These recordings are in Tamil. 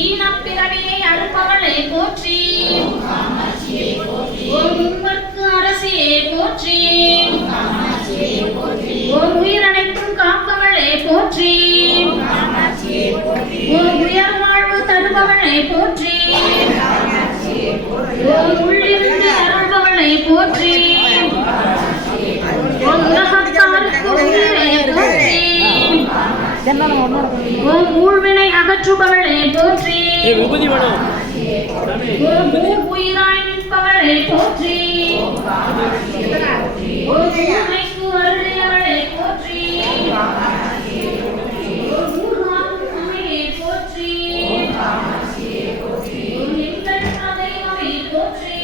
ஈனப்பிறவியை அறுப்பவளே போற்றி. ஓம் உம்மர்க்கு அரசியே போற்றி. ஓம் உயிரனைத்தும் காப்பவளே போற்றி. ஓம் உயர் வாழ்வு தருபவளே போற்றி. ஓம் உள்ளிருந்து அருள்பவளை போற்றி. ஓம் உலகத்தாருக்கு உயிரே போற்றி. ஓம் ஊழ்வினை அகற்றுபவளே போற்றி. ஓம் உயிராய் நிற்பவளே போற்றி. ஓம் ஊமைக்கு அருளியவளே போற்றி. ஓம் ஊர்காக்கும் அம்மையே போற்றி. ஓம் எங்கள் தெய்வமே போற்றி.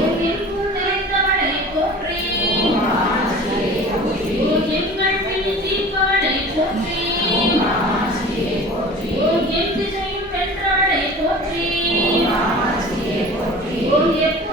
ஓம் எங்கும் நிறைந்தவளே போற்றி. ஓம் எங்கள் பிணி தீர்ப்பவளே போற்றி. ஓம் எங்கு செய்யும் வென்றவளே போற்றி. ஓம் எப்போதும்